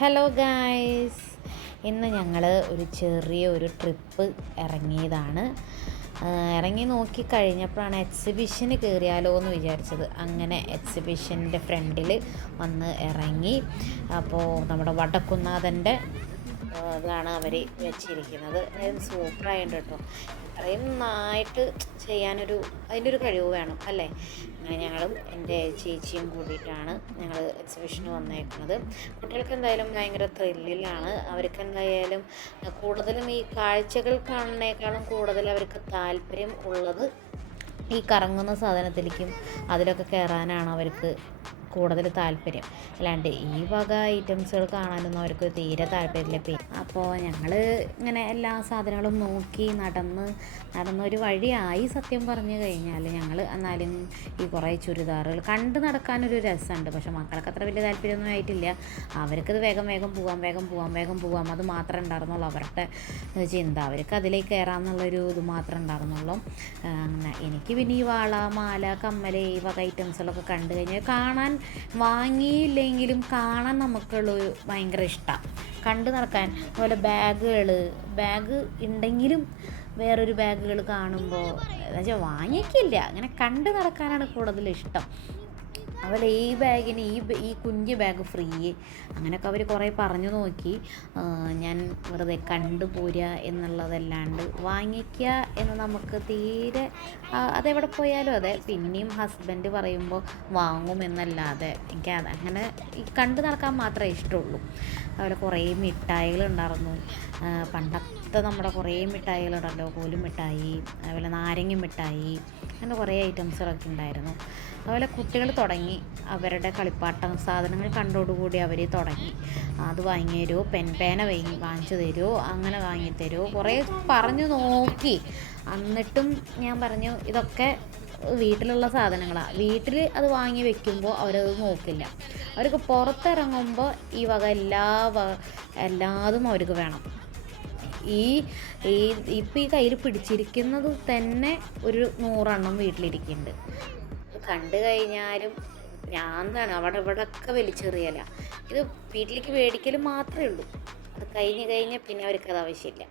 Hello guys, ഇന്ന് ഞങ്ങൾ ഒരു ചെറിയൊരു ട്രിപ്പ് ഇറങ്ങിയതാണ്. ഇറങ്ങി നോക്കി കഴിഞ്ഞപ്പോഴാണ് എക്സിബിഷന് കയറിയാലോ എന്ന് വിചാരിച്ചത്. അങ്ങനെ എക്സിബിഷൻ്റെ ഫ്രണ്ടിൽ വന്ന് ഇറങ്ങി. അപ്പോൾ നമ്മുടെ വടക്കുന്നാഥൻ്റെ ഇതാണ് അവർ വെച്ചിരിക്കുന്നത്. അതായത് സൂപ്പറായിട്ടുണ്ട് കേട്ടോ. അത്രയും നന്നായിട്ട് ചെയ്യാനൊരു അതിൻ്റെ ഒരു കഴിവ് വേണം അല്ലേ. അങ്ങനെ ഞങ്ങളും എൻ്റെ ചേച്ചിയും കൂടിയിട്ടാണ് ഞങ്ങൾ എക്സിബിഷന് വന്നേക്കുന്നത്. കുട്ടികൾക്ക് എന്തായാലും ഭയങ്കര ത്രില്ലിലാണ്. അവർക്ക് എന്തായാലും കൂടുതലും ഈ കാഴ്ചകൾ കാണുന്നതിനേക്കാളും കൂടുതൽ അവർക്ക് താല്പര്യം ഉള്ളത് ഈ കറങ്ങുന്ന സാധനത്തിലേക്കും അതിലൊക്കെ കയറാനാണ് അവർക്ക് കൂടുതൽ താല്പര്യം. അല്ലാണ്ട് ഈ വക ഐറ്റംസുകൾ കാണാനൊന്നും അവർക്ക് തീരെ താല്പര്യമില്ല. അപ്പോൾ ഞങ്ങൾ ഇങ്ങനെ എല്ലാ സാധനങ്ങളും നോക്കി നടന്നൊരു വഴിയായി. സത്യം പറഞ്ഞു കഴിഞ്ഞാൽ ഞങ്ങൾ എന്നാലും ഈ കുറേ ചുരിദാറുകൾ കണ്ട് നടക്കാനൊരു രസമുണ്ട്. പക്ഷെ മക്കൾക്ക് അത്ര വലിയ താല്പര്യമൊന്നും ആയിട്ടില്ല. അവർക്കത് വേഗം പോവാം അത് മാത്രമേ ഉണ്ടായിരുന്നുള്ളൂ അവരുടെ ചിന്ത. അവർക്ക് അതിലേക്ക് കയറാമെന്നുള്ളൊരു ഇത് മാത്രമേ ഉണ്ടായിരുന്നുള്ളൂ. അങ്ങനെ എനിക്ക് പിന്നെ ഈ വള, മാല, കമ്മൽ ഈ വക ഐറ്റംസുകളൊക്കെ കണ്ടു കഴിഞ്ഞാൽ കാണാൻ വാങ്ങിയില്ലെങ്കിലും കാണാൻ നമുക്കുള്ള ഭയങ്കര ഇഷ്ടമാണ്. കണ്ടു നടക്കാൻ. അതുപോലെ ബാഗ് ഉണ്ടെങ്കിലും വേറൊരു ബാഗുകൾ കാണുമ്പോൾ എന്നുവെച്ചാൽ വാങ്ങിക്കില്ല, അങ്ങനെ കണ്ടു നടക്കാനാണ് കൂടുതൽ ഇഷ്ടം. അതുപോലെ ഈ ബാഗിന് ഈ കുഞ്ഞ് ബാഗ് ഫ്രീ അങ്ങനെയൊക്കെ അവർ കുറേ പറഞ്ഞു നോക്കി. ഞാൻ വെറുതെ കണ്ടുപോരുക എന്നുള്ളതല്ലാണ്ട് വാങ്ങിക്കുക എന്ന് നമുക്ക് തീരെ അതെവിടെ പോയാലും അതെ പിന്നെയും ഹസ്ബൻഡ് പറയുമ്പോൾ വാങ്ങുമെന്നല്ലാതെ എനിക്ക് അങ്ങനെ ഈ കണ്ടു നടക്കാൻ മാത്രമേ ഇഷ്ടമുള്ളൂ. അതുപോലെ കുറേ മിഠായികളുണ്ടായിരുന്നു. പണ്ടത്തെ നമ്മുടെ കുറേ മിഠായികളുണ്ടല്ലോ, കോലും മിഠായി, അതുപോലെ നാരങ്ങ മിഠായി, അങ്ങനെ കുറേ ഐറ്റംസുകളൊക്കെ ഉണ്ടായിരുന്നു. അതുപോലെ കുട്ടികൾ തുടങ്ങി അവരുടെ കളിപ്പാട്ട സാധനങ്ങൾ കണ്ടോടുകൂടി അവർ തുടങ്ങി അത് വാങ്ങി തരുമോ, പേന വാങ്ങിച്ചു തരുമോ, അങ്ങനെ വാങ്ങിത്തരുമോ കുറേ പറഞ്ഞു നോക്കി. എന്നിട്ടും ഞാൻ പറഞ്ഞു ഇതൊക്കെ വീട്ടിലുള്ള സാധനങ്ങളാണ്, വീട്ടിൽ അത് വാങ്ങി വെക്കുമ്പോൾ അവരത് നോക്കില്ല. അവർക്ക് പുറത്തിറങ്ങുമ്പോൾ ഈ വക എല്ലാതും അവർക്ക് വേണം. ഇപ്പം ഈ കയ്യിൽ പിടിച്ചിരിക്കുന്നത് തന്നെ ഒരു 100 എണ്ണം വീട്ടിലിരിക്കുന്നുണ്ട്. കണ്ടു കഴിഞ്ഞാലും ഭ്രാന്താണ്. ഇവിടെയൊക്കെ വലിച്ചെറിയല. ഇത് വീട്ടിലേക്ക് മേടിക്കൽ മാത്രമേ ഉള്ളൂ. അത് കഴിഞ്ഞ് പിന്നെ അവർക്കത് ആവശ്യമില്ല.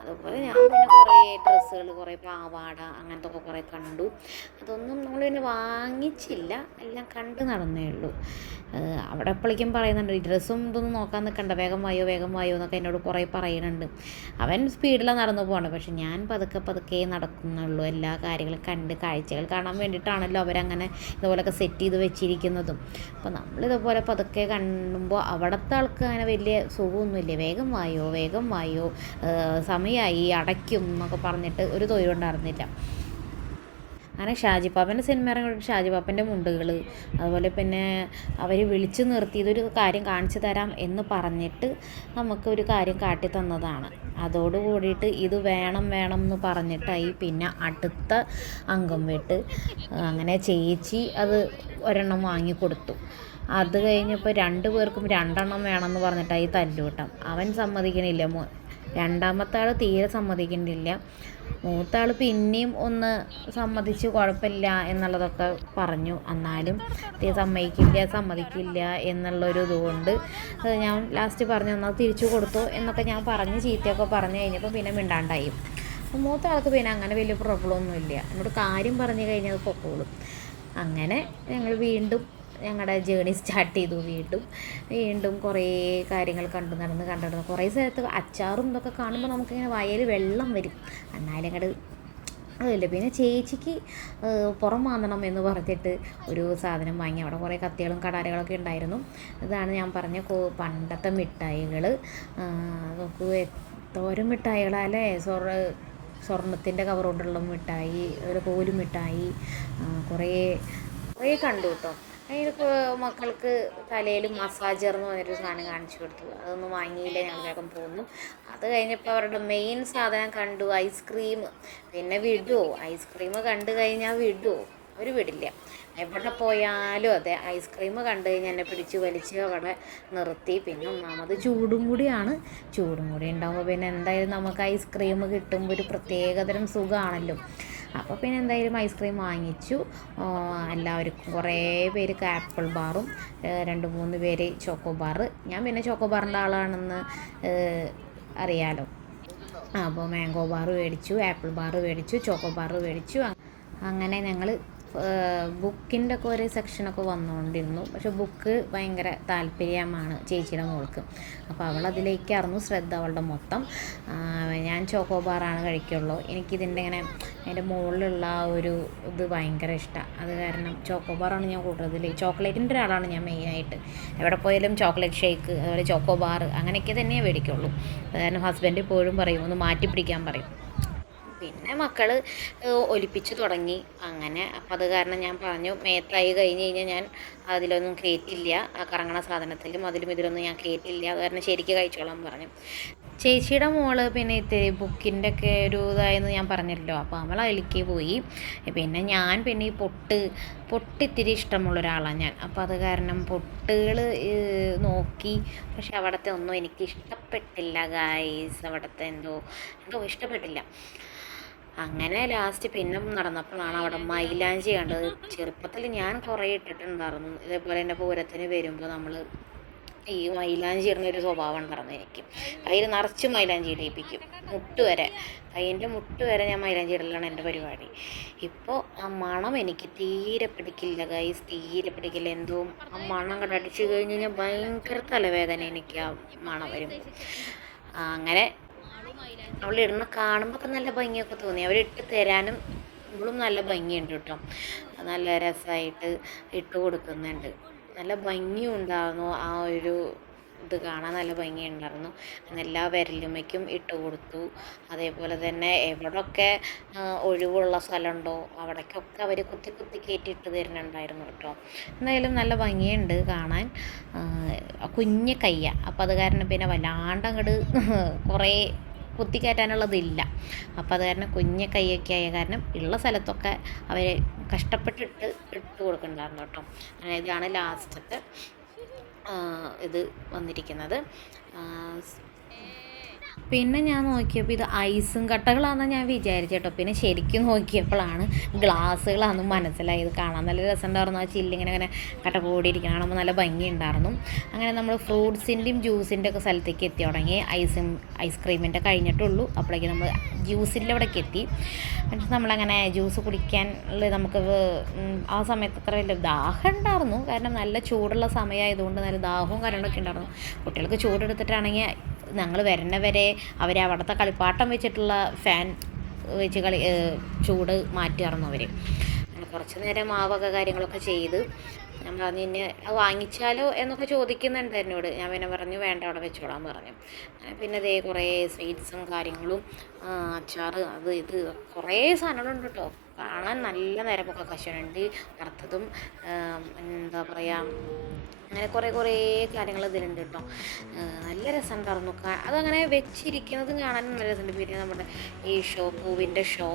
അതുപോലെ ഞാൻ പിന്നെ കുറേ ഡ്രസ്സുകൾ, കുറേ പാവാട അങ്ങനത്തെ ഒക്കെ കുറേ കണ്ടു. അതൊന്നും നമ്മൾ പിന്നെ വാങ്ങിച്ചില്ല, എല്ലാം കണ്ട് നടന്നേ ഉള്ളൂ. അവിടെ എപ്പോഴേക്കും പറയുന്നുണ്ട് ഈ ഡ്രസ്സും ഇതൊന്നും നോക്കാൻ നിൽക്കണ്ട, വേഗം വായോ എന്നൊക്കെ എന്നോട് കുറേ പറയുന്നുണ്ട്. അവൻ സ്പീഡിലാണ് നടന്നു പോകണം, പക്ഷെ ഞാൻ പതുക്കെ നടക്കുന്നുള്ളൂ. എല്ലാ കാര്യങ്ങളും കണ്ട് കാഴ്ചകൾ കാണാൻ വേണ്ടിയിട്ടാണല്ലോ അവരങ്ങനെ ഇതുപോലൊക്കെ സെറ്റ് ചെയ്ത് വെച്ചിരിക്കുന്നതും. അപ്പോൾ നമ്മളിതുപോലെ പതുക്കെ കാണുമ്പോൾ അവിടുത്തെ ആൾക്ക് അങ്ങനെ വലിയ സുഖമൊന്നുമില്ല. വേഗം വായോ സമയമായി അടയ്ക്കും എന്നൊക്കെ പറഞ്ഞിട്ട് ഒരു തൊഴിലുണ്ടായിരുന്നില്ല. അങ്ങനെ ഷാജിപ്പാപ്പൻ്റെ സിനിമ ഇറങ്ങിയിട്ട് ഷാജിപ്പാപ്പൻ്റെ മുണ്ടുകൾ, അതുപോലെ പിന്നെ അവർ വിളിച്ചു നിർത്തി ഇതൊരു കാര്യം കാണിച്ചു തരാം എന്ന് പറഞ്ഞിട്ട് നമുക്കൊരു കാര്യം കാട്ടി തന്നതാണ്. അതോട് കൂടിയിട്ട് ഇത് വേണം എന്ന് പറഞ്ഞിട്ടായി പിന്നെ അടുത്ത അംഗം വെട്ട്. അങ്ങനെ ചേച്ചി അത് ഒരെണ്ണം വാങ്ങിക്കൊടുത്തു. അത് കഴിഞ്ഞപ്പോൾ 2 പേർക്കും 2 എണ്ണം വേണമെന്ന് പറഞ്ഞിട്ടായി തല്ലുകൂട്ടം. അവൻ സമ്മതിക്കണില്ല, രണ്ടാമത്തെ ആൾ തീരെ സമ്മതിക്കുന്നില്ല. മൂത്ത ആൾ പിന്നെയും ഒന്ന് സമ്മതിച്ച് കുഴപ്പമില്ല എന്നുള്ളതൊക്കെ പറഞ്ഞു. എന്നാലും സമ്മതിക്കില്ല എന്നുള്ളൊരു ഇതുകൊണ്ട് ഞാൻ ലാസ്റ്റ് പറഞ്ഞു എന്നാൽ തിരിച്ചു കൊടുത്തു എന്നൊക്കെ ഞാൻ പറഞ്ഞ് ചീത്തയൊക്കെ പറഞ്ഞു കഴിഞ്ഞപ്പോൾ പിന്നെ മിണ്ടാണ്ടായി. അപ്പോൾ മൂത്ത ആൾക്ക് പിന്നെ അങ്ങനെ വലിയ പ്രോബ്ലമൊന്നുമില്ല, എന്നോട് കാര്യം പറഞ്ഞു കഴിഞ്ഞാൽ പൊക്കോളും. അങ്ങനെ ഞങ്ങൾ വീണ്ടും ഞങ്ങളുടെ ജേണി സ്റ്റാർട്ട് ചെയ്തു. വീണ്ടും കുറേ കാര്യങ്ങൾ കണ്ടു നടന്ന് കുറേ സ്ഥലത്ത് അച്ചാറും ഇതൊക്കെ കാണുമ്പോൾ നമുക്കിങ്ങനെ വയൽ വെള്ളം വരും. എന്നാലും അങ്ങോട്ട് അതില്ല. പിന്നെ ചേച്ചിക്ക് പുറം മാന്തണം എന്ന് പറഞ്ഞിട്ട് ഒരു സാധനം വാങ്ങി. അവിടെ കുറേ കത്തികളും കടാരകളൊക്കെ ഉണ്ടായിരുന്നു. ഇതാണ് ഞാൻ പറഞ്ഞ പണ്ടത്തെ മിഠായികൾ. നോക്കൂ എന്തോരം മിഠായികളല്ലേ. സ്വർണ്ണത്തിൻ്റെ കവർ കൊണ്ടുള്ള മിഠായി, ഒരു കോലും മിഠായി കുറേ കണ്ടു കേട്ടോ. അതിനിപ്പോൾ മക്കൾക്ക് തലയിൽ മസാജർ എന്ന് പറഞ്ഞൊരു സാധനം കാണിച്ചു കൊടുത്തു. അതൊന്നും വാങ്ങിയില്ല, ഞങ്ങൾ വേഗം പോന്നു. അത് കഴിഞ്ഞപ്പോൾ അവരുടെ മെയിൻ സാധനം കണ്ടു, ഐസ്ക്രീം. പിന്നെ ഐസ്ക്രീം കണ്ടു കഴിഞ്ഞാൽ അവർ വിടില്ല. എവിടെ പോയാലും അതെ, ഐസ്ക്രീം കണ്ടു കഴിഞ്ഞാൽ എന്നെ പിടിച്ച് വലിച്ച് അവിടെ നിർത്തി. പിന്നെ ഒന്നാമത് ചൂടും കൂടി ഉണ്ടാകുമ്പോൾ പിന്നെ എന്തായാലും നമുക്ക് ഐസ്ക്രീം കിട്ടുമ്പോൾ ഒരു പ്രത്യേകതരം സുഖമാണല്ലോ. അപ്പോൾ പിന്നെ എന്തായാലും ഐസ്ക്രീം വാങ്ങിച്ചു. എല്ലാവർക്കും കുറേ പേർക്ക് ആപ്പിൾ ബാറും 2-3 പേര് ചോക്കോ ബാറ്. ഞാൻ പിന്നെ ചോക്കോ ബാറിൻ്റെ ആളാണെന്ന് അറിയാലോ. അപ്പോൾ മാംഗോ ബാറ് മേടിച്ചു, ആപ്പിൾ ബാറ് മേടിച്ചു, ചോക്കോ ബാറ് മേടിച്ചു. അങ്ങനെ ഞങ്ങൾ ബുക്കിൻ്റെ ഒക്കെ ഒരു സെക്ഷനൊക്കെ വന്നുകൊണ്ടിരുന്നു. പക്ഷെ ബുക്ക് ഭയങ്കര താല്പര്യമാണ് ചേച്ചിയുടെ മോൾക്ക്. അപ്പോൾ അവളതിലേക്കായിരുന്നു ശ്രദ്ധ അവളുടെ മൊത്തം. ഞാൻ ചോക്കോ ബാറാണ് കഴിക്കുള്ളൂ. എനിക്കിതിൻ്റെ ഇങ്ങനെ അതിൻ്റെ മുകളിലുള്ള ആ ഒരു ഇത് ഭയങ്കര ഇഷ്ടമാണ്. അത് കാരണം ചോക്കോ ബാറാണ് ഞാൻ കൂടുതൽ. ചോക്ലേറ്റിൻ്റെ ഒരാളാണ് ഞാൻ മെയിനായിട്ട്. എവിടെ പോയാലും ചോക്ലേറ്റ് ഷേക്ക്, അതുപോലെ ചോക്കോ ബാർ അങ്ങനെയൊക്കെ തന്നെ മേടിക്കുള്ളൂ. അത് കാരണം ഹസ്ബൻഡ് എപ്പോഴും പറയും ഒന്ന് മാറ്റി പിടിക്കാൻ പറയും. പിന്നെ മക്കൾ ഒലിപ്പിച്ച് തുടങ്ങി അങ്ങനെ. അപ്പോൾ അത് കാരണം ഞാൻ പറഞ്ഞു മേത്തായി കഴിഞ്ഞ് കഴിഞ്ഞാൽ ഞാൻ അതിലൊന്നും കയറ്റില്ല, ആ കറങ്ങണ സാധനത്തിലും അതിലും ഇതിലൊന്നും ഞാൻ കയറ്റില്ല, അത് കാരണം ശരിക്ക് കഴിച്ചോളാൻ പറഞ്ഞു. ചേച്ചിയുടെ മോള് പിന്നെ ഇത്തിരി ബുക്കിൻ്റെ ഒക്കെ ഒരു ഇതായെന്ന് ഞാൻ പറഞ്ഞല്ലോ. അപ്പോൾ അവൾ അതിലേക്ക് പോയി. പിന്നെ ഞാൻ പിന്നെ ഈ പൊട്ടിത്തിരി ഇഷ്ടമുള്ള ഒരാളാണ് ഞാൻ. അപ്പോൾ അത് കാരണം പൊട്ടുകൾ നോക്കി. പക്ഷെ അവിടുത്തെ ഒന്നും എനിക്ക് ഇഷ്ടപ്പെട്ടില്ല ഗായ്സ്. അവിടുത്തെ എന്തോ ഇഷ്ടപ്പെട്ടില്ല. അങ്ങനെ ലാസ്റ്റ് പിന്നെ നടന്നപ്പോഴാണ് അവിടെ മൈലാഞ്ചി കണ്ടത്. ചെറുപ്പത്തിൽ ഞാൻ കുറേ ഇട്ടിട്ടുണ്ടായിരുന്നു. ഇതേപോലെ എൻ്റെ പൂരത്തിന് വരുമ്പോൾ നമ്മൾ ഈ മൈലാഞ്ചി ഇടുന്നൊരു സ്വഭാവം ഉണ്ടായിരുന്നു എനിക്ക്. കയ്യിൽ നിറച്ച് മൈലാഞ്ചി ഇടിപ്പിക്കും, കയ്യിൻ്റെ മുട്ട് വരെ ഞാൻ മൈലാഞ്ചി ഇടലാണ് എൻ്റെ പരിപാടി. ഇപ്പോൾ ആ മണം എനിക്ക് തീരെ പിടിക്കില്ല ഗൈസ്, തീരെ പിടിക്കില്ല. എന്തോ ആ മണം കണ്ട് അടിച്ചു കഴിഞ്ഞ് കഴിഞ്ഞാൽ ഭയങ്കര തലവേദന എനിക്ക് ആ മണം വരുമ്പോൾ. അങ്ങനെ അവളിടുന്ന കാണുമ്പോൾ ഒക്കെ നല്ല ഭംഗിയൊക്കെ തോന്നി. അവരിട്ട് തരാനും ഇവളും നല്ല ഭംഗിയുണ്ട് കേട്ടോ. നല്ല രസമായിട്ട് ഇട്ട് കൊടുക്കുന്നുണ്ട്. നല്ല ഭംഗിയും ഉണ്ടായിരുന്നു. ആ ഒരു ഇത് കാണാൻ നല്ല ഭംഗിയുണ്ടായിരുന്നു. എല്ലാ വിരലുമയ്ക്കും ഇട്ട് കൊടുത്തു. അതേപോലെ തന്നെ എവിടെയൊക്കെ ഒഴിവുള്ള സ്ഥലമുണ്ടോ അവിടേക്കൊക്കെ അവർ കുത്തി കുത്തി കയറ്റിയിട്ട് തരുന്നുണ്ടായിരുന്നു കേട്ടോ. എന്തായാലും നല്ല ഭംഗിയുണ്ട് കാണാൻ. കുഞ്ഞ് കയ്യ. അപ്പോൾ അത് കാരണം പിന്നെ വല്ലാണ്ട് അങ്ങോട്ട് കുറേ കുത്തിക്കയറ്റാനുള്ളതില്ല. അപ്പോൾ അത് കാരണം കുഞ്ഞ് കൈയൊക്കെ ആയ കാരണം ഉള്ള സ്ഥലത്തൊക്കെ അവർ കഷ്ടപ്പെട്ടിട്ട് ഇട്ട് കൊടുക്കുന്നുണ്ടായിരുന്നു കേട്ടോ. അങ്ങനെ ഇതാണ് ലാസ്റ്റത്തെ ഇത് വന്നിരിക്കുന്നത്. പിന്നെ ഞാൻ നോക്കിയപ്പോൾ ഇത് ഐസും കട്ടകളാണെന്ന് ഞാൻ വിചാരിച്ചു കേട്ടോ. പിന്നെ ശരിക്കും നോക്കിയപ്പോഴാണ് ഗ്ലാസ്സുകളാണെന്ന് മനസ്സിലായത്. കാണാൻ നല്ല രസമുണ്ടായിരുന്നു. ആ ചില്ലിങ്ങനെ അങ്ങനെ കട്ട കൂടിയിരിക്കണം, കാണുമ്പോൾ നല്ല ഭംഗിയുണ്ടായിരുന്നു. അങ്ങനെ നമ്മൾ ഫ്രൂട്ട്സിൻ്റെയും ജ്യൂസിൻ്റെ ഒക്കെ സ്ഥലത്തേക്ക് എത്തി തുടങ്ങി. ഐസ്ക്രീമിൻ്റെ കഴിഞ്ഞിട്ടുള്ളൂ. അപ്പോഴേക്കും നമ്മൾ ജ്യൂസിൻ്റെ അവിടേക്ക് എത്തി. എന്നിട്ട് നമ്മളങ്ങനെ ജ്യൂസ് കുടിക്കാൻ നമുക്ക് ആ സമയത്ത് അത്ര വലിയ ദാഹം ഉണ്ടായിരുന്നു. കാരണം നല്ല ചൂടുള്ള സമയമായതുകൊണ്ട് നല്ല ദാഹവും കാര്യങ്ങളൊക്കെ ഉണ്ടായിരുന്നു. കുട്ടികൾക്ക് ചൂടെടുത്തിട്ടാണെങ്കിൽ ഞങ്ങൾ വരുന്നവരെ അവർ അവിടുത്തെ കളിപ്പാട്ടം വെച്ചിട്ടുള്ള ഫാൻ വെച്ച് ചൂട് മാറ്റിയായിരുന്നു അവർ. അങ്ങനെ കുറച്ച് നേരം മാവൊക്കെ കാര്യങ്ങളൊക്കെ ചെയ്ത് ഞാൻ പറഞ്ഞു ഇനി അത് വാങ്ങിച്ചാലോ എന്നൊക്കെ ചോദിക്കുന്നുണ്ട് എന്നോട്. ഞാൻ പിന്നെ പറഞ്ഞു വേണ്ട അവിടെ വെച്ചോളാൻ പറഞ്ഞു. പിന്നെ അതേ കുറേ സ്വീറ്റ്സും കാര്യങ്ങളും അച്ചാർ അത് ഇത് കുറേ സാധനങ്ങളുണ്ട് കേട്ടോ. കാണാൻ നല്ല നേരമൊക്കെ കശുവണ്ടി വറുത്തതും എന്താ പറയുക അങ്ങനെ കുറേ കാര്യങ്ങൾ ഇതിലുണ്ട് കേട്ടോ. നല്ല രസമുണ്ടായിരുന്നു. അതങ്ങനെ വെച്ചിരിക്കുന്നതും കാണാനും നല്ല രസമുണ്ട്. പിന്നെ നമ്മുടെ ഈ പൂവിൻ്റെ ഷോ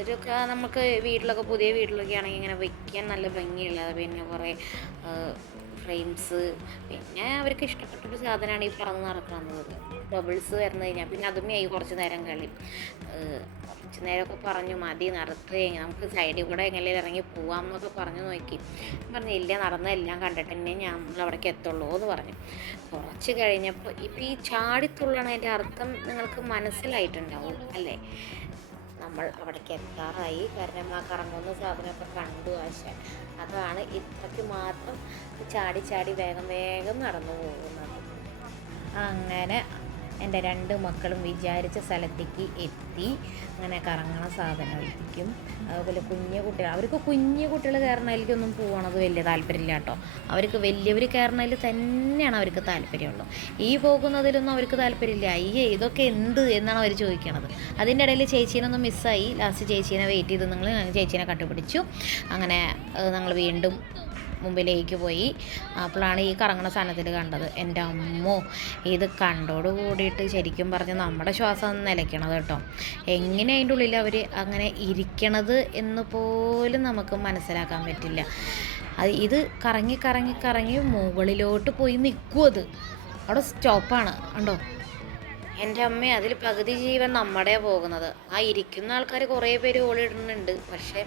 ഇതൊക്കെ നമുക്ക് വീട്ടിലൊക്കെ പുതിയ വീട്ടിലൊക്കെ ആണെങ്കിൽ ഇങ്ങനെ വയ്ക്കാൻ നല്ല ഭംഗിയുള്ളത്. പിന്നെ കുറേ ഫ്രെയിംസ്, പിന്നെ അവർക്ക് ഇഷ്ടപ്പെട്ടൊരു സാധനമാണ് ഈ പറന്ന് നടക്കുന്നത്. ബബിൾസ് വരുന്ന കഴിഞ്ഞാൽ പിന്നെ അതും ആയി കുറച്ച് നേരം കളി. കുറച്ച് നേരമൊക്കെ പറഞ്ഞു മതി നടത്തുക, നമുക്ക് സൈഡിൽ കൂടെ എങ്ങനെ ഇറങ്ങി പോവാം എന്നൊക്കെ പറഞ്ഞു നോക്കി. പറഞ്ഞു ഇല്ല, നടന്നെല്ലാം കണ്ടിട്ട് തന്നെ നമ്മൾ അവിടേക്ക് എത്തുള്ളൂ എന്ന് പറഞ്ഞു. കുറച്ച് കഴിഞ്ഞപ്പോൾ ഇപ്പം ഈ ചാടിത്തുള്ളണതിൻ്റെ അർത്ഥം നിങ്ങൾക്ക് മനസ്സിലായിട്ടുണ്ടാവും അല്ലേ? നമ്മൾ അവിടേക്ക് എത്താറായി. കാരണം ആ കറങ്ങുന്ന സാധനമൊക്കെ കണ്ടു ആശാൻ. അതാണ് ഇത്രയ്ക്ക് മാത്രം ചാടി വേഗം നടന്നു പോകുന്നത്. അങ്ങനെ എൻ്റെ 2 മക്കളും വിചാരിച്ച സ്ഥലത്തേക്ക് എത്തി. അങ്ങനെ കറങ്ങണ സാധനം എത്തിക്കും. അതുപോലെ അവർക്ക് കുഞ്ഞു കുട്ടികൾ കയറണതിലേക്കൊന്നും പോകണത് വലിയ താല്പര്യമില്ല കേട്ടോ. അവർക്ക് വലിയവർ കയറണതിൽ തന്നെയാണ് അവർക്ക് താല്പര്യമുള്ളൂ. ഈ പോകുന്നതിലൊന്നും അവർക്ക് താല്പര്യമില്ല. ഇതൊക്കെ എന്ത് എന്നാണ് അവർ ചോദിക്കണത്. അതിൻ്റെ ഇടയിൽ ചേച്ചീനൊന്നും മിസ്സായി. ലാസ്റ്റ് ചേച്ചീനെ വെയിറ്റ് ചെയ്ത് ഞങ്ങൾ ചേച്ചീനെ കണ്ടുപിടിച്ചു. അങ്ങനെ ഞങ്ങൾ വീണ്ടും മുമ്പിലേക്ക് പോയി. അപ്പോഴാണ് ഈ കറങ്ങണ സാധനത്തിൽ കണ്ടത്. എൻ്റെ അമ്മോ, ഇത് കണ്ടോട് കൂടിയിട്ട് ശരിക്കും പറഞ്ഞ് നമ്മുടെ ശ്വാസം നിലയ്ക്കണത് കേട്ടോ. എങ്ങനെ അതിൻ്റെ ഉള്ളിൽ അവർ അങ്ങനെ ഇരിക്കണത് എന്ന് പോലും നമുക്ക് മനസ്സിലാക്കാൻ പറ്റില്ല. ഇത് കറങ്ങി മുകളിലോട്ട് പോയി നിൽക്കും. അത് അവിടെ സ്റ്റോപ്പാണ് കണ്ടോ. എൻ്റെ അമ്മ അതിൽ പകുതി ജീവൻ നമ്മുടെ പോകുന്നത്. ആ ഇരിക്കുന്ന ആൾക്കാർ കുറേ പേര് ഓളിടുന്നുണ്ട്, പക്ഷെ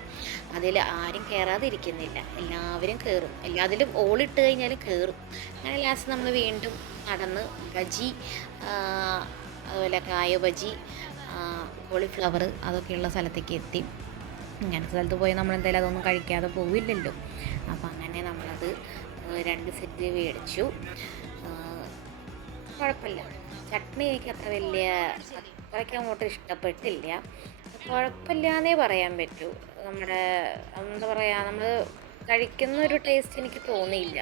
അതിൽ ആരും കയറാതിരിക്കുന്നില്ല, എല്ലാവരും കയറും. എല്ലാത്തിലും ഓളിട്ട് കഴിഞ്ഞാലും കയറും. അങ്ങനെ ലാസ്റ്റ് നമ്മൾ വീണ്ടും നടന്ന് ബജി, അതുപോലെ കായ ബജി, കോളിഫ്ലവർ അതൊക്കെയുള്ള സ്ഥലത്തേക്ക് എത്തി. ഇങ്ങനത്തെ സ്ഥലത്ത് പോയി നമ്മളെന്തായാലും അതൊന്നും കഴിക്കാതെ പോവില്ലല്ലോ. അപ്പം അങ്ങനെ നമ്മളത് 2 സെറ്റ് മേടിച്ചു. കുഴപ്പമില്ല. ചട്നി എനിക്ക് അത്രയ്ക്ക് അങ്ങോട്ട് ഇഷ്ടപ്പെട്ടില്ല. കുഴപ്പമില്ലാന്നേ പറയാൻ പറ്റൂ. നമ്മുടെ എന്താ പറയുക, നമ്മൾ കഴിക്കുന്ന ഒരു ടേസ്റ്റ് എനിക്ക് തോന്നിയില്ല.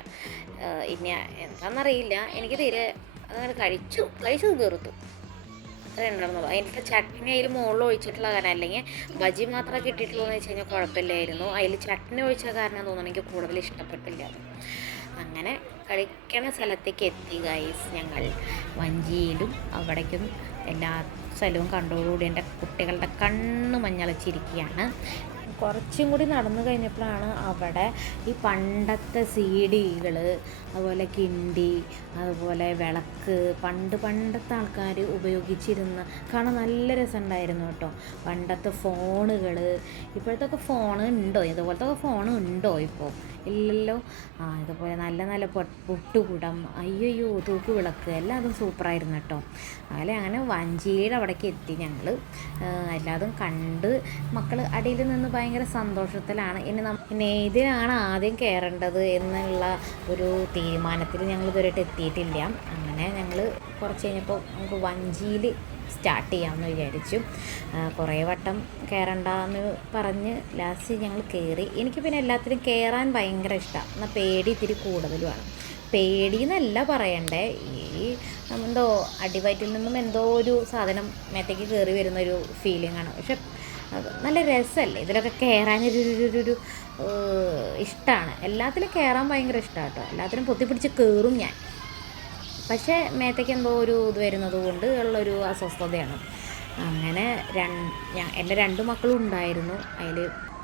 ഇനി എന്താണെന്നറിയില്ല, എനിക്ക് തീരെ അതങ്ങനെ കഴിച്ചു തീർത്തു. അത്രേ ഉണ്ടായിരുന്നുള്ളൂ. അതിൻ്റെ ചട്നി അതിൽ മുകളിൽ ഒഴിച്ചിട്ടുള്ള കാരണം, അല്ലെങ്കിൽ ബജി മാത്രമേ കിട്ടിയിട്ടുള്ളൂ എന്ന് വെച്ച് കഴിഞ്ഞാൽ കുഴപ്പമില്ലായിരുന്നു. അതിൽ ചട്നി ഒഴിച്ച കാരണം തോന്നുന്നു എനിക്ക് കൂടുതൽ ഇഷ്ടപ്പെട്ടില്ല. അങ്ങനെ കഴിക്കണ സ്ഥലത്തേക്ക് എത്തി ഗൈസ്. ഞങ്ങൾ വഞ്ചിയിലും അവിടേക്കും എല്ലാ സ്ഥലവും കണ്ടോടുകൂടി എൻ്റെ കുട്ടികളുടെ കണ്ണ് മഞ്ഞളിച്ചിരിക്കുകയാണ്. കുറച്ചും കൂടി നടന്നു കഴിഞ്ഞപ്പോഴാണ് അവിടെ ഈ പണ്ടത്തെ CD-കൾ, അതുപോലെ കിണ്ടി, അതുപോലെ വിളക്ക്, പണ്ടത്തെ ആൾക്കാർ ഉപയോഗിച്ചിരുന്ന കാണാൻ നല്ല രസമുണ്ടായിരുന്നു കേട്ടോ. പണ്ടത്തെ ഫോണുകൾ, ഇപ്പോഴത്തൊക്കെ ഫോൺ ഉണ്ടോ? ഇതുപോലത്തെ ഫോൺ ഉണ്ടോ ഇപ്പോൾ? ഇല്ലല്ലോ. ഇതുപോലെ നല്ല പൊട്ടുകുടം, അയ്യോ തൂക്കുവിളക്ക്, എല്ലാം അതും സൂപ്പറായിരുന്നു കേട്ടോ. അങ്ങനെ വഞ്ചിയുടെ അവിടേക്ക് എത്തി ഞങ്ങൾ. എല്ലാതും കണ്ട് മക്കൾ അടിയിൽ നിന്ന് ഭയങ്കര സന്തോഷത്തിലാണ്. ഇനി ഇതിനാണ് ആദ്യം കയറേണ്ടത് എന്നുള്ള ഒരു തീരുമാനത്തിൽ ഞങ്ങൾ ഇതുവരെയായിട്ട് എത്തിയിട്ടില്ല. അങ്ങനെ ഞങ്ങൾ കുറച്ച് കഴിഞ്ഞപ്പോൾ നമുക്ക് വഞ്ചിയിൽ സ്റ്റാർട്ട് ചെയ്യാമെന്ന് വിചാരിച്ചു. കുറേ വട്ടം കയറണ്ടെന്ന് പറഞ്ഞ് ലാസ്റ്റ് ഞങ്ങൾ കയറി. എനിക്ക് പിന്നെ എല്ലാത്തിനും കയറാൻ ഭയങ്കര ഇഷ്ടമാണ്. എന്നാൽ പേടി ഇത്തിരി കൂടുതലുമാണ്. പേടിയെന്നല്ല പറയണ്ടേ, ഈ എന്തോ അടിവയറ്റിൽ നിന്നും എന്തോ ഒരു സാധനം മേത്തേക്ക് കയറി വരുന്നൊരു ഫീലിംഗാണ്. പക്ഷെ നല്ല രസമല്ലേ ഇതിലൊക്കെ കയറാനൊരു ഇഷ്ടമാണ്. എല്ലാത്തിലും കയറാൻ ഭയങ്കര ഇഷ്ടമാണ് കേട്ടോ. എല്ലാത്തിനും പൊത്തിപ്പിടിച്ച് കയറും ഞാൻ. പക്ഷേ മേത്തേക്ക് എന്തോ ഒരു ഇത് വരുന്നത് കൊണ്ട് ഉള്ളൊരു അസ്വസ്ഥതയാണ്. അങ്ങനെ എൻ്റെ 2 മക്കളും ഉണ്ടായിരുന്നു. അതിൽ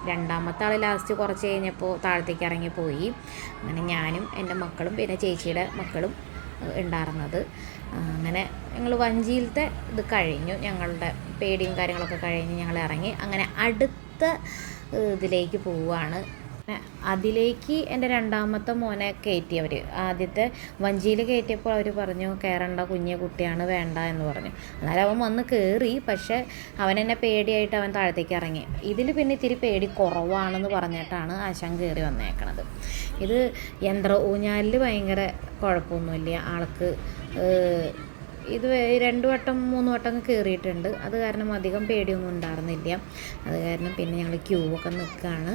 രണ്ടാമത്തെ ആൾ ലാസ്റ്റ് കുറച്ച് കഴിഞ്ഞപ്പോൾ താഴത്തേക്ക് ഇറങ്ങിപ്പോയി. അങ്ങനെ ഞാനും എൻ്റെ മക്കളും പിന്നെ ചേച്ചിയുടെ മക്കളും ഉണ്ടായിരുന്നത്. അങ്ങനെ ഞങ്ങൾ വഞ്ചിയിലത്തെ ഇത് കഴിഞ്ഞു, ഞങ്ങളുടെ പേടിയും കാര്യങ്ങളൊക്കെ കഴിഞ്ഞ് ഞങ്ങൾ ഇറങ്ങി. അങ്ങനെ അടുത്ത ഇതിലേക്ക് പോവുകയാണ്. അതിലേക്ക് എൻ്റെ രണ്ടാമത്തെ മോനെ കയറ്റി അവർ. ആദ്യത്തെ വഞ്ചിയിൽ കയറ്റിയപ്പോൾ അവർ പറഞ്ഞു കയറണ്ട, കുഞ്ഞു കുട്ടിയാണ്, വേണ്ട എന്ന് പറഞ്ഞു. എന്നാലും അവൻ വന്ന് കയറി. പക്ഷേ അവൻ എന്നെ പേടിയായിട്ട് അവൻ താഴത്തേക്ക് ഇറങ്ങി. ഇതിൽ പിന്നെ ഇത്തിരി പേടി കുറവാണെന്ന് പറഞ്ഞിട്ടാണ് ആശാൻ കയറി വന്നേക്കണത്. ഇത് യന്ത്ര ഊഞ്ഞാലിൽ ഭയങ്കര കുഴപ്പമൊന്നുമില്ല ആൾക്ക്. ഇത് 2 വട്ടം 3 വട്ടം കയറിയിട്ടുണ്ട്. അത് കാരണം അധികം പേടിയൊന്നും ഉണ്ടായിരുന്നില്ല. അത് കാരണം പിന്നെ ഞങ്ങൾ ക്യൂ ഒക്കെ നിൽക്കുകയാണ്.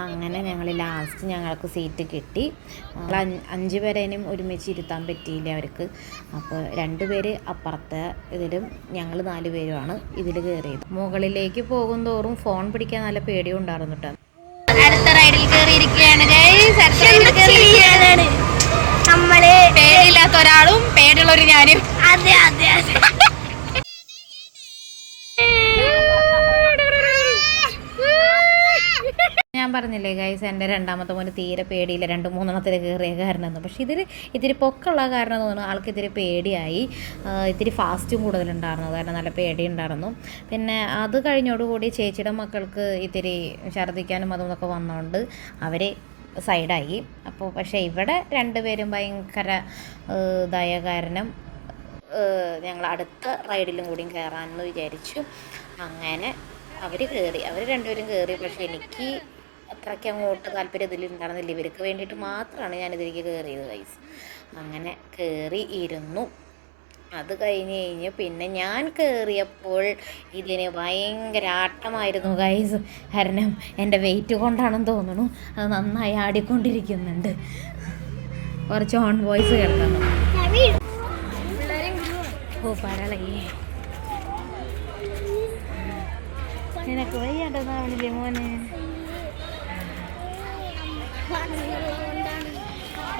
അങ്ങനെ ഞങ്ങൾ ലാസ്റ്റ് ഞങ്ങൾക്ക് സീറ്റ് കിട്ടി. 5 പേരേനും ഒരുമിച്ച് ഇരുത്താൻ പറ്റിയില്ല അവർക്ക്. അപ്പോൾ 2 പേര് അപ്പുറത്തെ ഇതിലും ഞങ്ങൾ 4 പേരുമാണ് ഇതിൽ കയറിയത്. മുകളിലേക്ക് പോകും തോറും ഫോൺ പിടിക്കാൻ നല്ല പേടിയും ഉണ്ടായിരുന്നു കേട്ടോ. അടുത്ത റൈഡിൽ കയറിയിരിക്കുകയാണ് നമ്മള്. പേടിയില്ലാത്ത ഒരാളും പേടിയുള്ളൊരു ഞാനും. അതെ അതെ അതെ. ഞാൻ പറഞ്ഞില്ലേ ഗൈസ്, എൻ്റെ രണ്ടാമത്തെ മോന് തീരെ പേടിയില്ല. 2-3 കയറിയ കാരണം. പക്ഷേ ഇത്തിരി പൊക്കമുള്ള കാരണം തോന്നുന്നു ആൾക്ക് ഇത്തിരി പേടിയായി. ഇത്തിരി ഫാസ്റ്റും കൂടുതലുണ്ടായിരുന്നു, കാരണം നല്ല പേടി ഉണ്ടായിരുന്നു. പിന്നെ അത് കഴിഞ്ഞോടുകൂടി ചേച്ചിയുടെ മക്കൾക്ക് ഇത്തിരി ഛർദ്ദിക്കാനും അതും ഇതൊക്കെ വന്നതുകൊണ്ട് അവർ സൈഡായി. അപ്പോൾ പക്ഷേ ഇവിടെ 2 പേരും ഭയങ്കര ഇതായ കാരണം ഞങ്ങൾ അടുത്ത റൈഡിലും കൂടിയും കയറാമെന്ന് വിചാരിച്ചു. അങ്ങനെ അവർ 2 പേരും കയറി. പക്ഷേ എനിക്ക് അത്രയ്ക്ക് അങ്ങോട്ട് താല്പര്യം ഇതിലുണ്ടായിരുന്നില്ല. ഇവർക്ക് വേണ്ടിയിട്ട് മാത്രമാണ് ഞാനിതിലേക്ക് കയറിയത് ഗൈസ്. അങ്ങനെ കയറി ഇരുന്നു. അത് കഴിഞ്ഞ് പിന്നെ ഞാൻ കയറിയപ്പോൾ ഇതിന് ഭയങ്കര ആട്ടമായിരുന്നു ഗൈസ്. കാരണം എൻ്റെ വെയിറ്റ് കൊണ്ടാണെന്ന് തോന്നുന്നു അത് നന്നായി ആടിക്കൊണ്ടിരിക്കുന്നുണ്ട്. കുറച്ച് ഓൺ വോയിസ് കേൾക്കണം. ഓ പറയേ, നിനക്ക് വയ്യാണ്ടെന്നാവണില്ലേ മോനെ?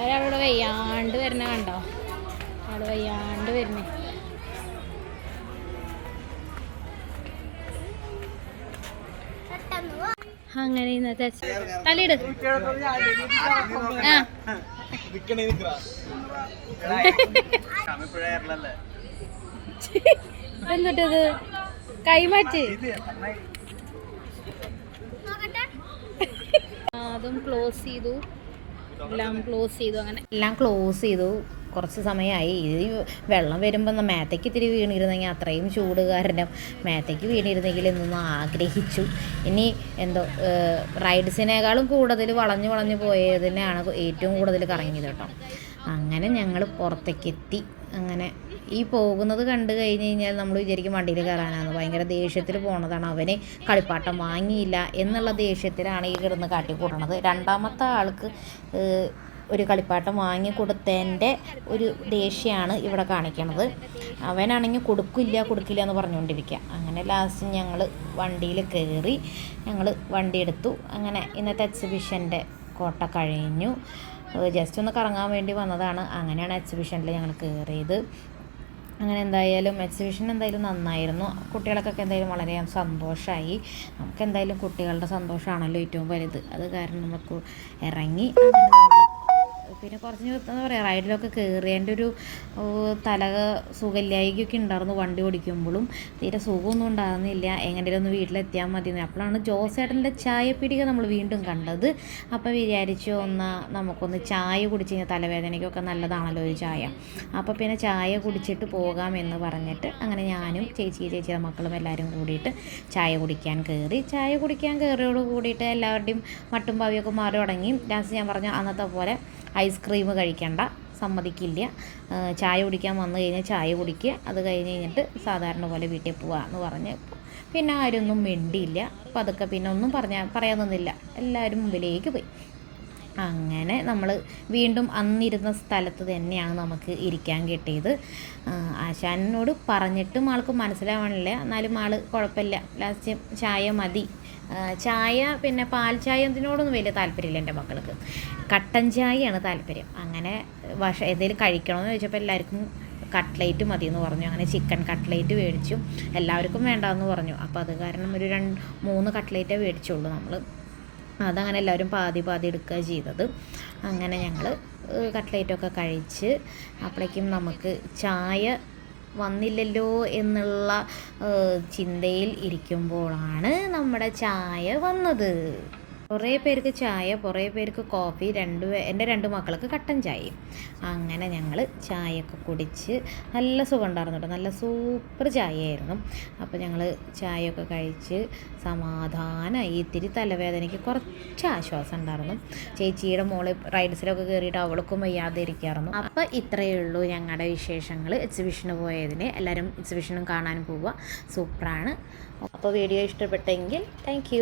ഒരാളോട് വയ്യാണ്ട് വരുന്ന കണ്ടോ? അവിടെ വയ്യാണ്ട് വരുന്നേ. അങ്ങനെ ഇന്നത്തെ തലയിട്. എന്നിട്ടത് കൈമാറ്റ്. അതും ക്ലോസ് ചെയ്തു, എല്ലാം ക്ലോസ് ചെയ്തു. അങ്ങനെ എല്ലാം ക്ലോസ് ചെയ്തു. കുറച്ച് സമയമായി. ഇത് വെള്ളം വരുമ്പോൾ മേത്തേക്ക് ഇത്തിരി വീണിരുന്നെങ്കിൽ, അത്രയും ചൂട് കാരണം മേത്തേക്ക് വീണിരുന്നെങ്കിൽ എന്നൊന്ന് ആഗ്രഹിച്ചു. ഇനി എന്തോ റൈഡ്സിനേക്കാളും കൂടുതൽ വളഞ്ഞു വളഞ്ഞു പോയതിനാണ് ഏറ്റവും കൂടുതൽ കറങ്ങിയത് കേട്ടോ. അങ്ങനെ ഞങ്ങൾ പുറത്തേക്ക് എത്തി. അങ്ങനെ ഈ പോകുന്നത് കണ്ടു കഴിഞ്ഞ് കഴിഞ്ഞാൽ നമ്മൾ വിചാരിക്കും വണ്ടിയിൽ കയറാനാണ്. ഭയങ്കര ദേഷ്യത്തിൽ പോണതാണ്. അവന് കളിപ്പാട്ടം വാങ്ങിയില്ല എന്നുള്ള ദേഷ്യത്തിലാണ് ഈ കിടന്ന് കാട്ടിക്കൂട്ടണത്. രണ്ടാമത്തെ ആൾക്ക് ഒരു കളിപ്പാട്ടം വാങ്ങി കൊടുത്തതിൻ്റെ ഒരു ദേഷ്യമാണ് ഇവിടെ കാണിക്കണത്. അവനാണെങ്കിൽ കൊടുക്കില്ല എന്ന് പറഞ്ഞുകൊണ്ടിരിക്കുക. അങ്ങനെ ലാസ്റ്റ് ഞങ്ങൾ വണ്ടിയിൽ കയറി, ഞങ്ങൾ വണ്ടി എടുത്തു. അങ്ങനെ ഇന്നത്തെ എക്സിബിഷൻ്റെ കോട്ട കഴിഞ്ഞു. ജസ്റ്റ് ഒന്ന് കറങ്ങാൻ വേണ്ടി വന്നതാണ്. അങ്ങനെയാണ് എക്സിബിഷനിൽ ഞങ്ങൾ കയറിയത്. അങ്ങനെ എന്തായാലും എക്സിബിഷൻ എന്തായാലും നന്നായിരുന്നു. കുട്ടികൾക്കൊക്കെ എന്തായാലും വളരെ സന്തോഷമായി. നമുക്ക് എന്തായാലും കുട്ടികളുടെ സന്തോഷമാണല്ലോ ഏറ്റവും വലുത്. അത് കാരണം നമുക്ക് ഇറങ്ങി. അങ്ങനെ നമ്മൾ പിന്നെ കുറച്ച് എന്താ പറയുക, റൈഡിലൊക്കെ കയറിയതിൻ്റെ ഒരു തല സുഖമില്ലായ്കയൊക്കെ ഉണ്ടായിരുന്നു. വണ്ടി ഓടിക്കുമ്പോഴും തീരെ സുഖമൊന്നും ഉണ്ടാകുന്നില്ല. എങ്ങനെയും ഒന്ന് വീട്ടിലെത്തിയാൽ മതി. അപ്പോഴാണ് ജോസേട്ടൻ്റെ ചായപ്പീടിക നമ്മൾ വീണ്ടും കണ്ടത്. അപ്പോൾ വിചാരിച്ചു നമുക്കൊന്ന് ചായ കുടിച്ച് കഴിഞ്ഞാൽ തലവേദനയ്ക്കൊക്കെ നല്ലതാണല്ലോ ഒരു ചായ. അപ്പോൾ പിന്നെ ചായ കുടിച്ചിട്ട് പോകാമെന്ന് പറഞ്ഞിട്ട് അങ്ങനെ ഞാനും ചേച്ചിയുടെ മക്കളും എല്ലാവരും കൂടിയിട്ട് ചായ കുടിക്കാൻ കയറി. ചായ കുടിക്കാൻ കയറിയോട് കൂടിയിട്ട് എല്ലാവരുടെയും മട്ടും പാവിയൊക്കെ മാറി തുടങ്ങി. ലാസ്റ്റ് ഞാൻ പറഞ്ഞു അന്നത്തെ പോലെ ഐസ്ക്രീം കഴിക്കണ്ട, സമ്മതിക്കില്ല. ചായ കുടിക്കാൻ വന്നു കഴിഞ്ഞാൽ ചായ കുടിക്കുക, അത് കഴിഞ്ഞ് കഴിഞ്ഞിട്ട് സാധാരണ പോലെ വീട്ടിൽ പോവുക എന്ന് പറഞ്ഞ് പിന്നെ ആരൊന്നും മിണ്ടിയില്ല. അപ്പം അതൊക്കെ പിന്നെ ഒന്നും പറയാൻ നിന്നില്ല. എല്ലാവരും മുമ്പിലേക്ക് പോയി. അങ്ങനെ നമ്മൾ വീണ്ടും അന്നിരുന്ന സ്ഥലത്ത് തന്നെയാണ് നമുക്ക് ഇരിക്കാൻ കിട്ടിയത്. ആശാനോട് പറഞ്ഞിട്ടും ആൾക്ക് മനസ്സിലാവണില്ല. എന്നാലും ആൾ കുഴപ്പമില്ല. ലാസ്റ്റ് ചായ മതി. ചായ പിന്നെ പാൽ ചായ ഇതിനോടൊന്നും വലിയ താല്പര്യമില്ല എൻ്റെ മക്കൾക്ക്. കട്ടൻ ചായയാണ് താല്പര്യം. അങ്ങനെ എന്തെങ്കിലും കഴിക്കണമെന്ന് ചോദിച്ചപ്പോൾ എല്ലാവർക്കും കട്ട്ലേറ്റ് മതി എന്ന് പറഞ്ഞു. അങ്ങനെ ചിക്കൻ കട്ട്ലേറ്റ് മേടിച്ചു. എല്ലാവർക്കും വേണ്ടാന്ന് പറഞ്ഞു. അപ്പോൾ അത് കാരണം ഒരു 3 കട്ട്ലേറ്റേ മേടിച്ചുള്ളൂ നമ്മൾ. അതങ്ങനെ എല്ലാവരും പാതി എടുക്കുക ചെയ്തത്. അങ്ങനെ ഞങ്ങൾ കട്ട്ലേറ്റൊക്കെ കഴിച്ച് അപ്പോഴേക്കും നമുക്ക് ചായ വന്നില്ലല്ലോ എന്നുള്ള ചിന്തയിൽ ഇരിക്കുമ്പോഴാണ് നമ്മുടെ ചായ വന്നത്. കുറേ പേർക്ക് ചായ, കുറേ പേർക്ക് കോഫി, എൻ്റെ 2 മക്കൾക്ക് കട്ടൻ ചായയും. അങ്ങനെ ഞങ്ങൾ ചായയൊക്കെ കുടിച്ച് നല്ല സുഖം ഉണ്ടായിരുന്നു കേട്ടോ. നല്ല സൂപ്പർ ചായയായിരുന്നു. അപ്പോൾ ഞങ്ങൾ ചായയൊക്കെ കഴിച്ച് സമാധാനമായി. ഇത്തിരി തലവേദനയ്ക്ക് കുറച്ച് ആശ്വാസം ഉണ്ടായിരുന്നു. ചേച്ചിയുടെ മോള് റൈഡ്സിലൊക്കെ കയറിയിട്ട് അവൾക്കും വയ്യാതെ ഇരിക്കായിരുന്നു. അപ്പോൾ ഇത്രയേ ഉള്ളൂ ഞങ്ങളുടെ വിശേഷങ്ങൾ. എക്സിബിഷന് പോയതിന് എല്ലാവരും എക്സിബിഷനും കാണാനും പോവുക. സൂപ്പറാണ്. അപ്പോൾ വീഡിയോ ഇഷ്ടപ്പെട്ടെങ്കിൽ താങ്ക് യു.